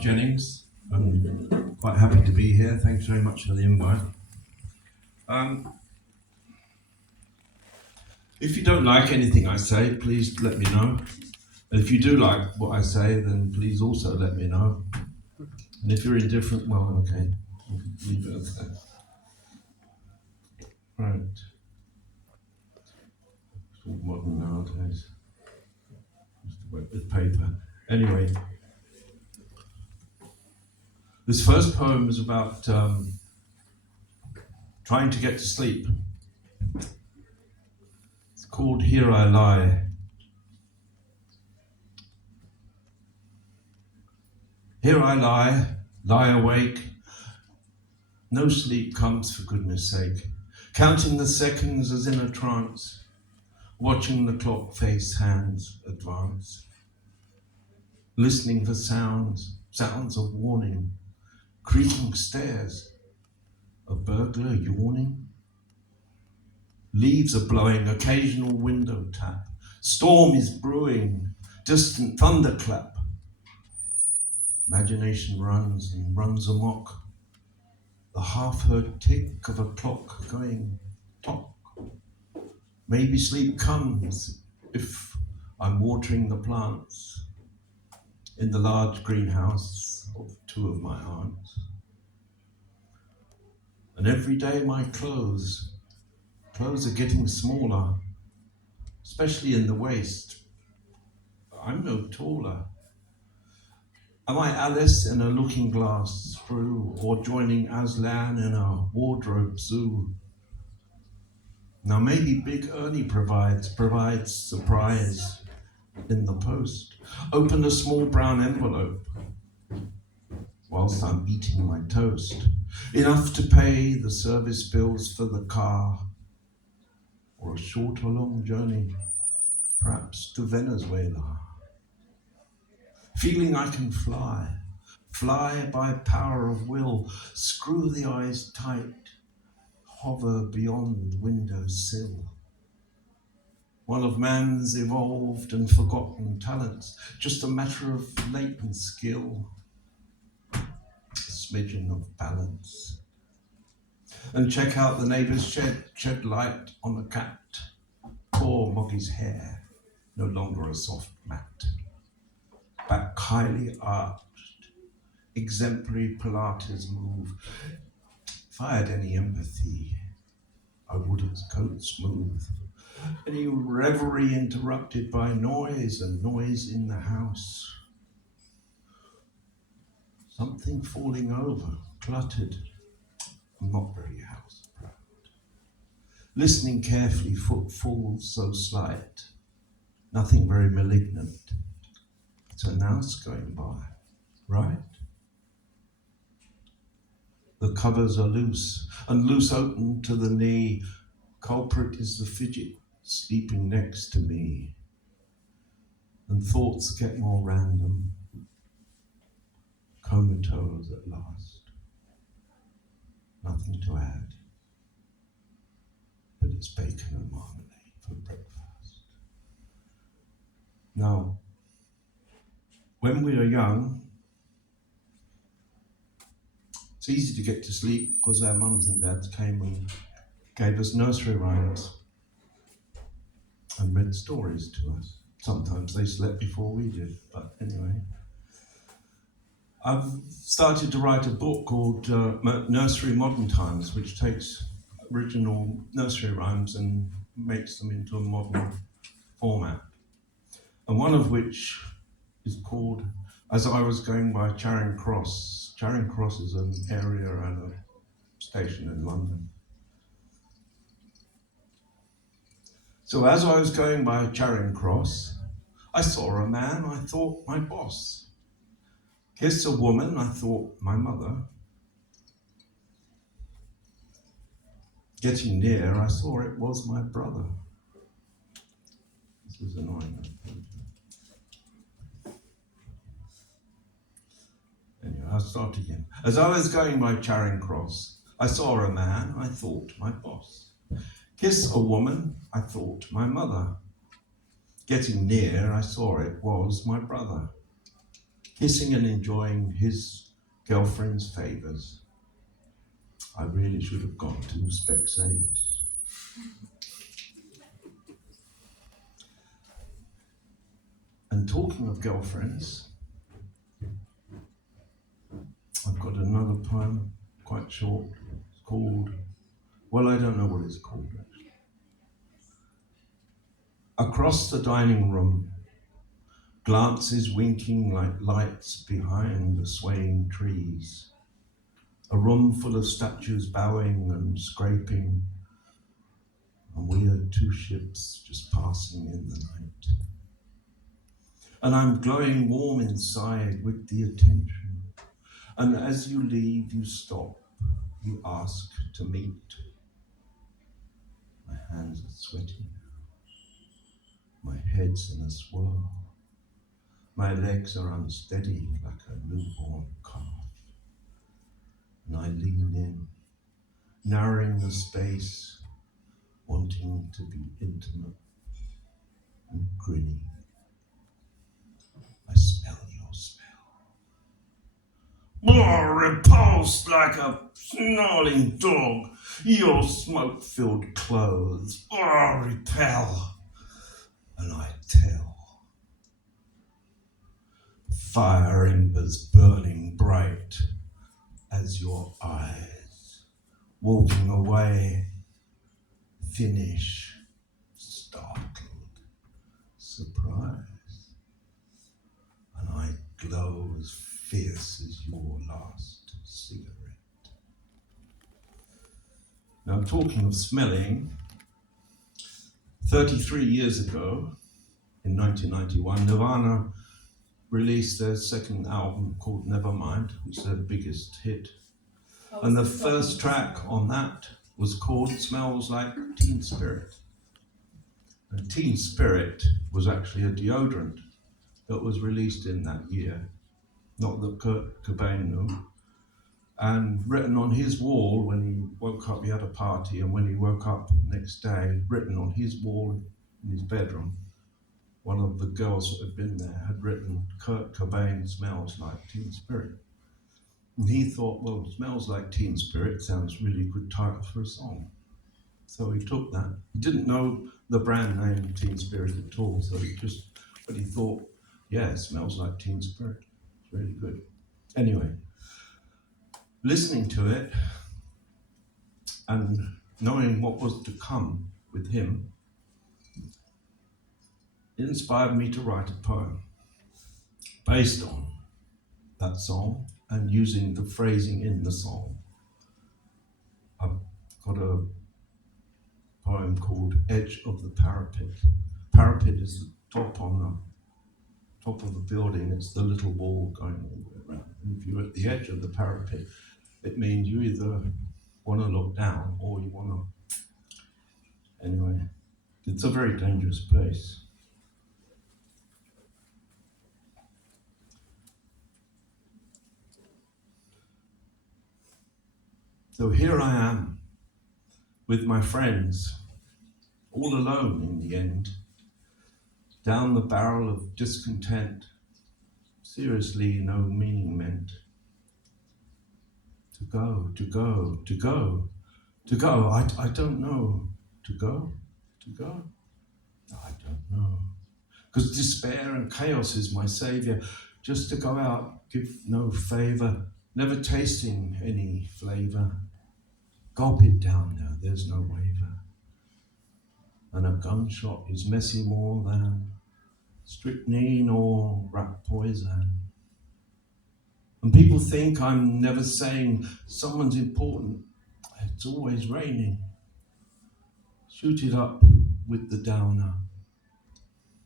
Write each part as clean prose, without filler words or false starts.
Jennings. I'm quite happy to be here. Thanks very much for the invite. If you don't like anything I say, please let me know. And if you do like what I say, then please also let me know. And if you're indifferent, well, okay, leave it at that. Right. It's all modern nowadays. Used to work with paper. Anyway, this first poem is about trying to get to sleep. It's called Here I Lie. Here I lie awake. No sleep comes for goodness sake. Counting the seconds as in a trance, watching the clock face hands advance. Listening for sounds of warning, creaking stairs, a burglar yawning. Leaves are blowing, occasional window tap. Storm is brewing, distant thunderclap. Imagination runs and runs amok. The half-heard tick of a clock going tock. Maybe sleep comes if I'm watering the plants in the large greenhouse of two of my aunts. And every day my clothes are getting smaller, especially in the waist. I'm no taller. Am I Alice in a looking glass through, or joining Aslan in a wardrobe zoo? Now maybe Big Ernie provides surprise in the post. Open a small brown envelope whilst I'm eating my toast. Enough to pay the service bills for the car, or a short or long journey, perhaps to Venezuela. Feeling I can fly by power of will, screw the eyes tight, hover beyond windowsill. One of man's evolved and forgotten talents, just a matter of latent skill, a smidgen of balance. And check out the neighbour's shed light on the cat. Poor Moggy's hair, no longer a soft mat. Back highly arched, exemplary Pilates move. If I had any empathy, I would have coat smooth. Any reverie interrupted by noise, and noise in the house. Something falling over, cluttered. I'm not very house proud. Listening carefully, footfalls so slight, nothing very malignant. It's a mouse going by, right? The covers are loose, and loose open to the knee. Culprit is the fidget sleeping next to me. And thoughts get more random, comatose at last. Nothing to add, but it's bacon and marmalade for breakfast. Now, when we were young, it's easy to get to sleep because our mums and dads came and gave us nursery rhymes and read stories to us. Sometimes they slept before we did, but anyway. I've started to write a book called Nursery Modern Times, which takes original nursery rhymes and makes them into a modern format. And one of which is called As I Was Going by Charing Cross. Charing Cross is an area and a station in London. So as I was going by Charing Cross, I saw a man I thought my boss. Kiss a woman I thought my mother. Getting near, I saw it was my brother. This is annoying. Anyway, I'll start again. As I was going by Charing Cross, I saw a man I thought my boss. Kiss a woman I thought my mother. Getting near, I saw it was my brother. kissing and enjoying his girlfriend's favours. I really should have gone to Specsavers. And talking of girlfriends, I've got another poem, quite short. It's called, well, I don't know what it's called actually. Across the dining room, glances winking like lights behind the swaying trees. A room full of statues bowing and scraping, and we are two ships just passing in the night. And I'm glowing warm inside with the attention. And as you leave, you stop, you ask to meet. My hands are sweating, my head's in a swirl. My legs are unsteady like a newborn calf. And I lean in, narrowing the space, wanting to be intimate and grinning. I smell your smell. Repulsed like a snarling dog, your smoke-filled clothes. Repel, and I tell. Fire embers burning bright as your eyes, walking away, finish, startled, surprised. And I glow as fierce as your last cigarette. Now, talking of smelling, 33 years ago, in 1991, Nirvana released their second album called Nevermind, which is their biggest hit. And the first track on that was called Smells Like Teen Spirit. And Teen Spirit was actually a deodorant that was released in that year, not that Kurt Cobain knew. And written on his wall when he woke up, he had a party, and when he woke up next day, written on his wall in his bedroom, one of the girls that had been there had written, Kurt Cobain smells like Teen Spirit. And he thought, well, Smells Like Teen Spirit sounds really good title for a song. So he took that. He didn't know the brand name Teen Spirit at all, but he thought, yeah, it smells like Teen Spirit. It's really good. Anyway, listening to it and knowing what was to come with him, it inspired me to write a poem based on that song and using the phrasing in the song. I've got a poem called Edge of the Parapet. Parapet is the top on the top of the building. It's the little wall going all the way around. And if you're at the edge of the parapet, it means you either want to look down or you want to... Anyway, it's a very dangerous place. So here I am with my friends, all alone in the end, down the barrel of discontent, seriously no meaning meant. To go, to go, to go, to go, I don't know. To go, I don't know. Because despair and chaos is my savior, just to go out, give no favor, never tasting any flavor. Gulp it down now, there's no waver. And a gunshot is messy more than strychnine or rat poison. And people think I'm never saying someone's important. It's always raining. Shoot it up with the downer.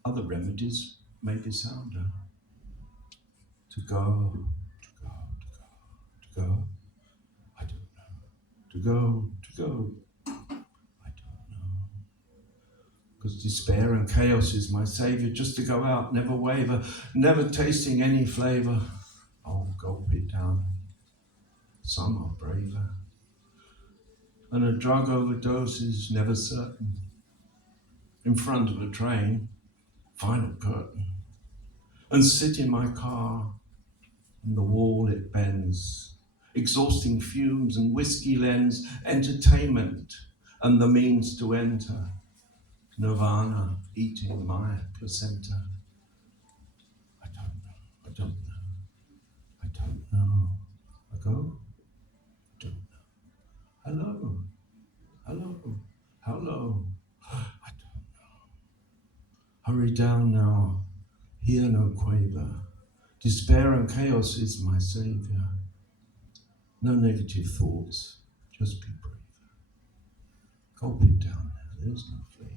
Other remedies may be sounder. To go, to go, to go, to go. I don't know. To go, I don't know. Because despair and chaos is my savior, just to go out, never waver, never tasting any flavor. Oh, gulp it down. Some are braver. And a drug overdose is never certain. In front of a train, final curtain. And sit in my car, and the wall it bends. Exhausting fumes and whiskey lends entertainment and the means to enter. Nirvana eating my placenta. I don't know, I don't know, I don't know. I go, I don't know. Hello, hello, hello. I don't hurry down now, hear no quaver. Despair and chaos is my saviour. No negative thoughts, just be brave. Gulp it down now, there's no flavour.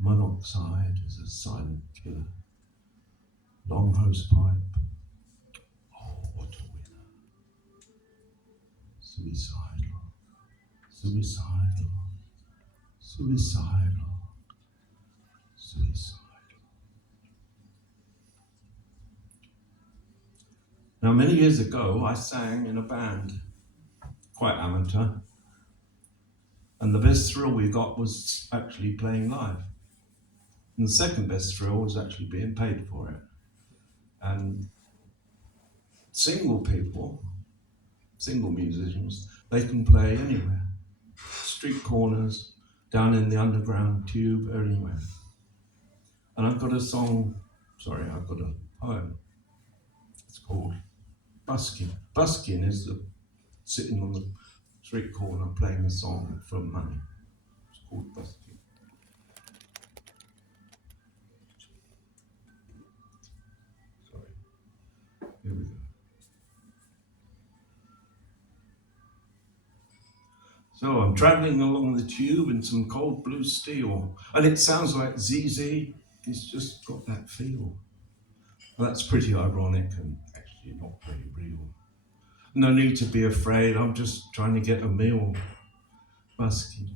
Monoxide is a silent killer. Long hose pipe, oh what a winner. Suicidal, suicidal, suicidal, suicidal. Now many years ago I sang in a band, quite amateur, and the best thrill we got was actually playing live. And the second best thrill was actually being paid for it. And single people, single musicians, they can play anywhere. Street corners, down in the underground tube, anywhere. And I've got a poem. It's called Busking. Busking is sitting on the street corner playing a song for money. It's called busking. Sorry. Here we go. So I'm travelling along the tube in some cold blue steel, and it sounds like ZZ. It's just got that feel. Well, that's pretty ironic and actually not very real. No need to be afraid, I'm just trying to get a meal. Busking.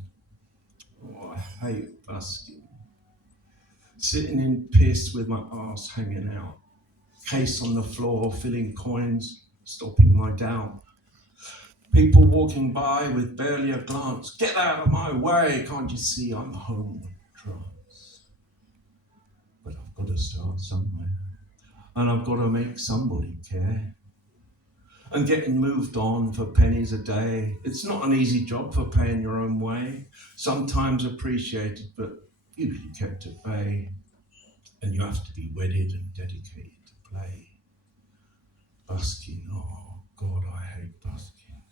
Oh, I hate busking. Sitting in piss with my arse hanging out. Case on the floor, filling coins, stopping my doubt. People walking by with barely a glance. Get out of my way, can't you see I'm home with trance? But I've got to start somewhere. And I've got to make somebody care. And getting moved on for pennies a day. It's not an easy job for paying your own way. Sometimes appreciated, but usually kept at bay. And you have to be wedded and dedicated to play. Busking, oh God, I hate busking.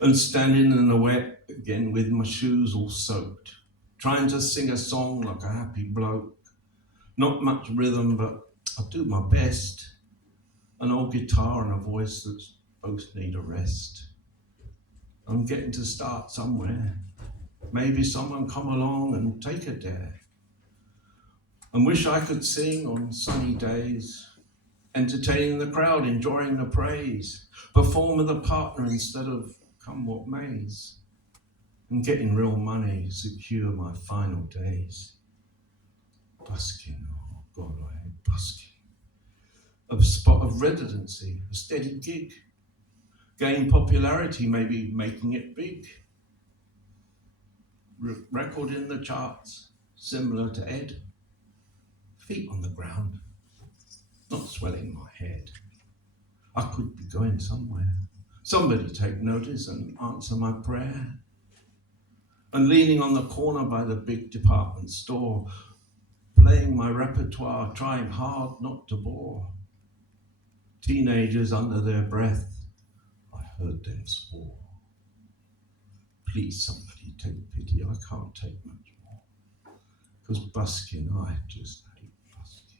And standing in the wet again with my shoes all soaked. Trying to sing a song like a happy bloke. Not much rhythm, but I'll do my best. An old guitar and a voice that both need a rest. I'm getting to start somewhere. Maybe someone come along and take a dare. And wish I could sing on sunny days, entertaining the crowd, enjoying the praise, perform with a partner instead of come what mays, and getting real money, secure my final days. Busking, oh God, I hate busking. A spot of residency, a steady gig, gain popularity, maybe making it big. Record in the charts, similar to Ed. Feet on the ground, not swelling my head. I could be going somewhere. Somebody take notice and answer my prayer. And leaning on the corner by the big department store, playing my repertoire, trying hard not to bore. Teenagers under their breath, I heard them swore. Please somebody take pity, I can't take much more. 'Cause busking, I just hate busking.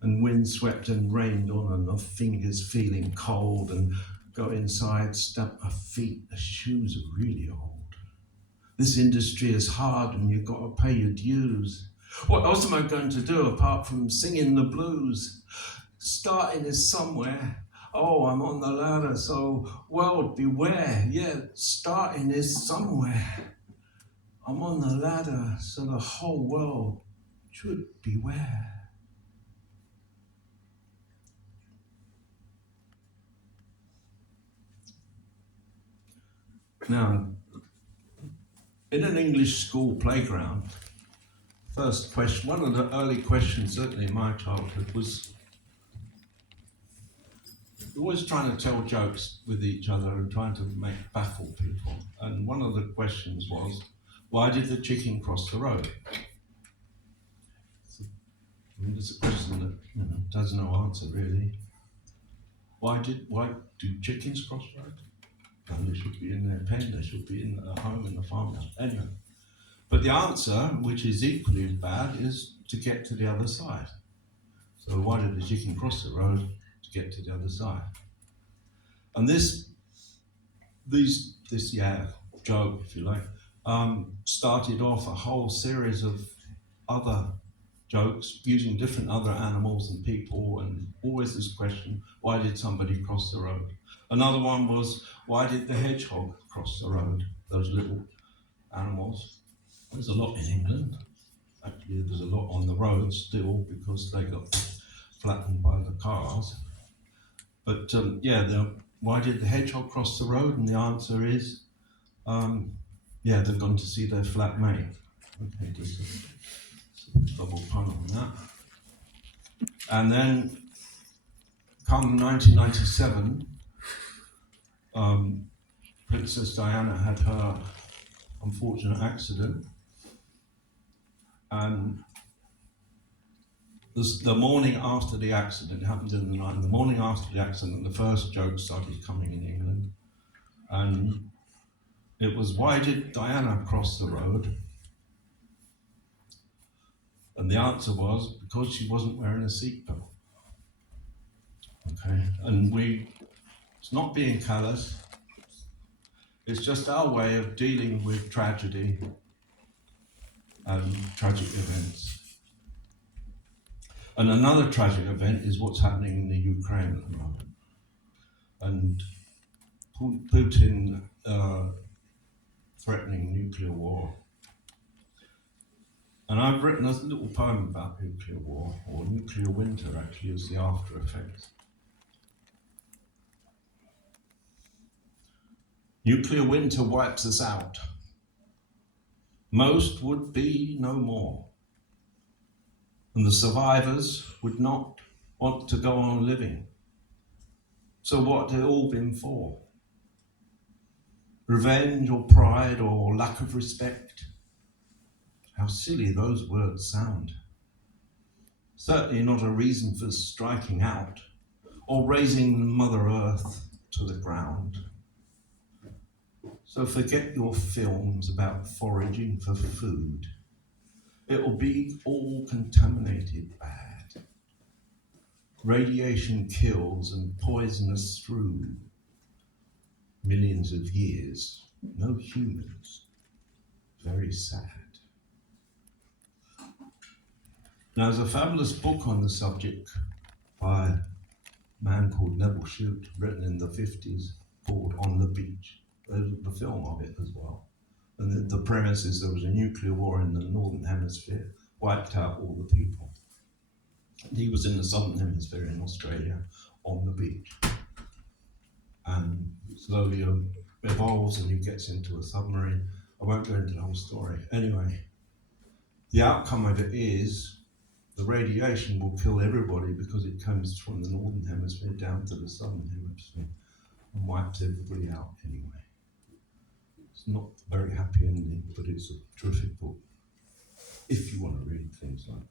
And wind swept and rained on and my fingers feeling cold, and go inside, stamp my feet, the shoes are really old. This industry is hard and you've got to pay your dues. What else am I going to do apart from singing the blues? Starting is somewhere. Oh, I'm on the ladder, so world beware. Yeah, starting is somewhere. I'm on the ladder, so the whole world should beware. Now, in an English school playground, first question, one of the early questions, certainly in my childhood, was, always trying to tell jokes with each other and trying to baffle people. And one of the questions was, why did the chicken cross the road? I mean, it's a question that has no answer really. Why do chickens cross the road? And they should be in their pen, they should be in a home in the farmhouse. Anyway. But the answer, which is equally as bad, is to get to the other side. So why did the chicken cross the road? To get to the other side. And this joke, if you like, started off a whole series of other jokes using different other animals and people, and always this question, why did somebody cross the road? Another one was, why did the hedgehog cross the road? Those little animals. There's a lot in England. Actually, there's a lot on the road still because they got flattened by the cars. But why did the hedgehog cross the road? And the answer is, they've gone to see their flatmate. Okay, just a double pun on that. And then, come 1997, Princess Diana had her unfortunate accident, and the morning after the accident, it happened in the night, and the morning after the accident, the first joke started coming in England, and it was, why did Diana cross the road? And the answer was, because she wasn't wearing a seatbelt. Okay, and it's not being callous, it's just our way of dealing with tragedy and tragic events. And another tragic event is what's happening in the Ukraine at the moment. And Putin threatening nuclear war. And I've written a little poem about nuclear war, or nuclear winter actually, as the after effects. Nuclear winter wipes us out. Most would be no more. And the survivors would not want to go on living. So what had it all been for? Revenge or pride or lack of respect? How silly those words sound. Certainly not a reason for striking out or raising Mother Earth to the ground. So forget your films about foraging for food. It will be all contaminated bad. Radiation kills and poisonous through millions of years. No humans. Very sad. Now, there's a fabulous book on the subject by a man called Neville Shute, written in the 50s, called On the Beach. There's the film of it as well. And the premise is there was a nuclear war in the Northern Hemisphere, wiped out all the people. And he was in the Southern Hemisphere in Australia, on the beach. And slowly evolves and he gets into a submarine. I won't go into the whole story. Anyway, the outcome of it is the radiation will kill everybody because it comes from the Northern Hemisphere down to the Southern Hemisphere and wipes everybody out anyway. It's not a very happy ending, but it's a terrific book if you want to read things like that.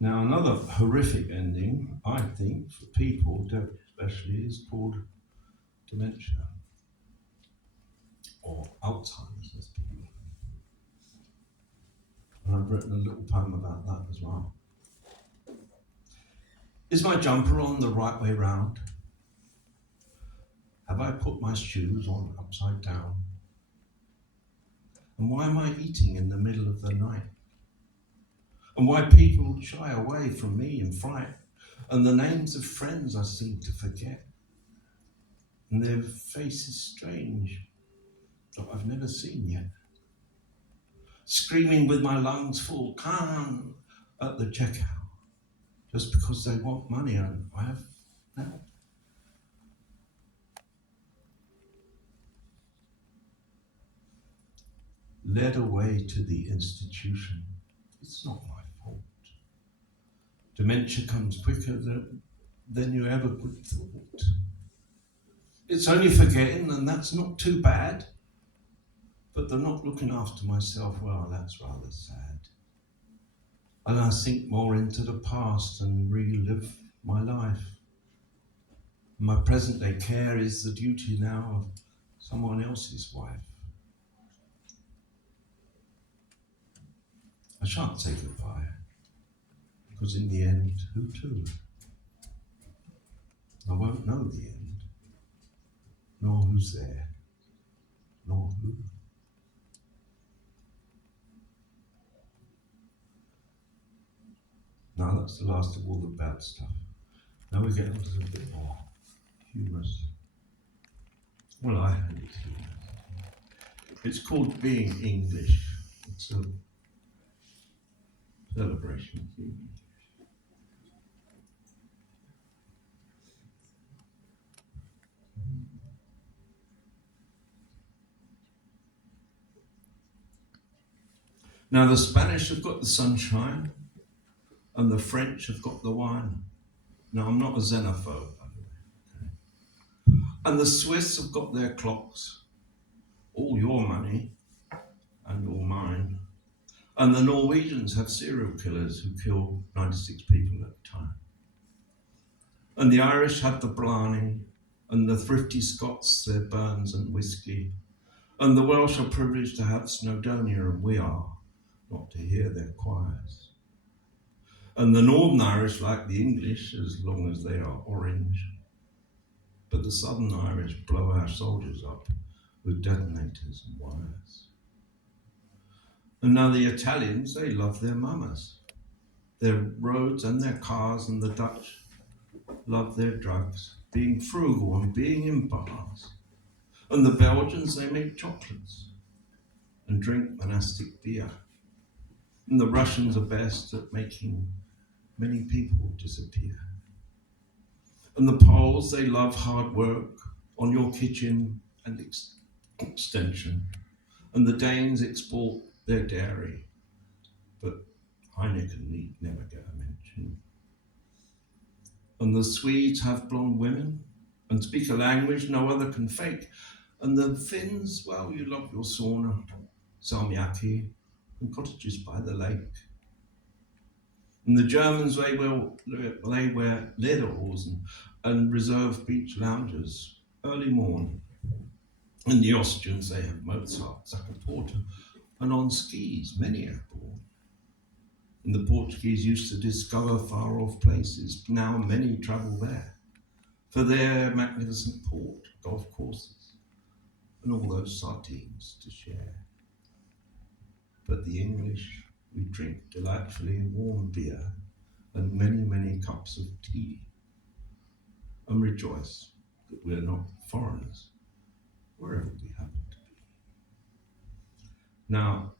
Now, another horrific ending, I think, for people especially, is called dementia, or Alzheimer's as people. And I've written a little poem about that as well. Is my jumper on the right way round? Have I put my shoes on upside down? And why am I eating in the middle of the night? And why people shy away from me in fright? And the names of friends I seem to forget. And their faces strange that I've never seen yet. Screaming with my lungs full, come at the checkout, just because they want money and I have now. Led away to the institution. It's not my fault. Dementia comes quicker than you ever could thought. It's only forgetting, and that's not too bad. But the not looking after myself, well, that's rather sad. And I sink more into the past and relive my life. My present day care is the duty now of someone else's wife. I shan't say goodbye, because in the end, who to? I won't know the end, nor who's there, nor who. Now that's the last of all the bad stuff. Now we get on to a bit more humorous. Well, I hope it's humorous. It's called Being English. It's a celebration of being English. Now the Spanish have got the sunshine, and the French have got the wine. Now I'm not a xenophobe, by the way. Okay? And the Swiss have got their clocks, all your money and all mine. And the Norwegians have serial killers who kill 96 people at a time. And the Irish have the Blarney, and the thrifty Scots their Burns and whiskey. And the Welsh are privileged to have Snowdonia, and we are, not to hear their choirs. And the Northern Irish like the English, as long as they are orange. But the Southern Irish blow our soldiers up with detonators and wires. And now the Italians, they love their mamas, their roads and their cars, and the Dutch love their drugs, being frugal and being in bars. And the Belgians, they make chocolates and drink monastic beer. And the Russians are best at making many people disappear. And the Poles, they love hard work on your kitchen and extension. And the Danes export their dairy, but Heineken need never get a mention. And the Swedes have blonde women and speak a language no other can fake. And the Finns, well, you love your sauna, salmiakki, and cottages by the lake. And the Germans, they wear lederhosen and reserve beach lounges early morn. And the Austrians, they have Mozart, Zaccaporta, and on skis, many are born. And the Portuguese used to discover far-off places. Now many travel there for their magnificent port, golf courses, and all those sardines to share. But the English, we drink delightfully warm beer and many, many cups of tea, and rejoice that we're not foreigners, wherever we happen to be. Now,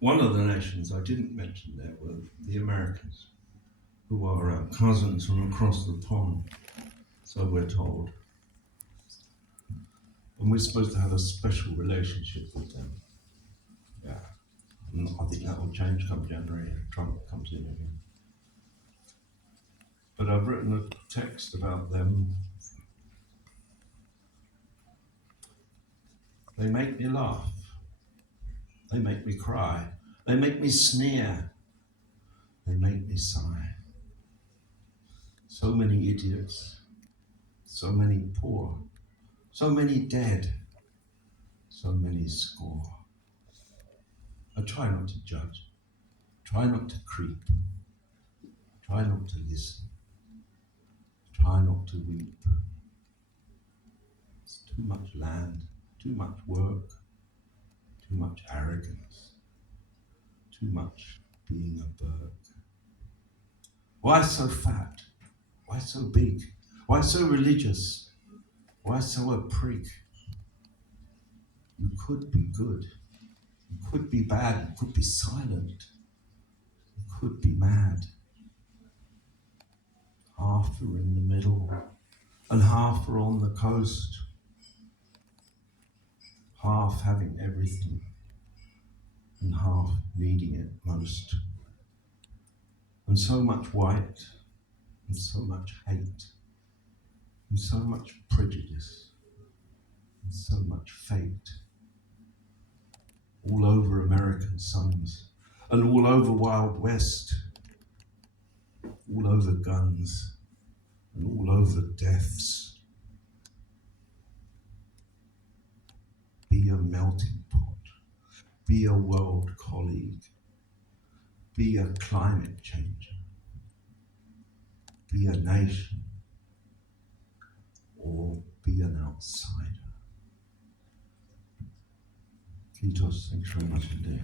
one of the nations I didn't mention there were the Americans, who are our cousins from across the pond, so we're told. And we're supposed to have a special relationship with them. Yeah. And I think that will change come January if Trump comes in again. But I've written a text about them. They make me laugh. They make me cry. They make me sneer. They make me sigh. So many idiots. So many poor. So many dead. So many score. I try not to judge. Try not to creep. Try not to listen. Try not to weep. It's too much land, too much work, too much arrogance, too much being a bird. Why so fat? Why so big? Why so religious? Why so a prig? You could be good. You could be bad. You could be silent. You could be mad. Half are in the middle, and half are on the coast. Half having everything, and half needing it most. And so much white, and so much hate, and so much prejudice, and so much fate. All over American suns, and all over Wild West, all over guns, and all over deaths. Be a melting pot, be a world colleague, be a climate changer, be a nation, or be an outsider. Kiitos, thanks very much indeed.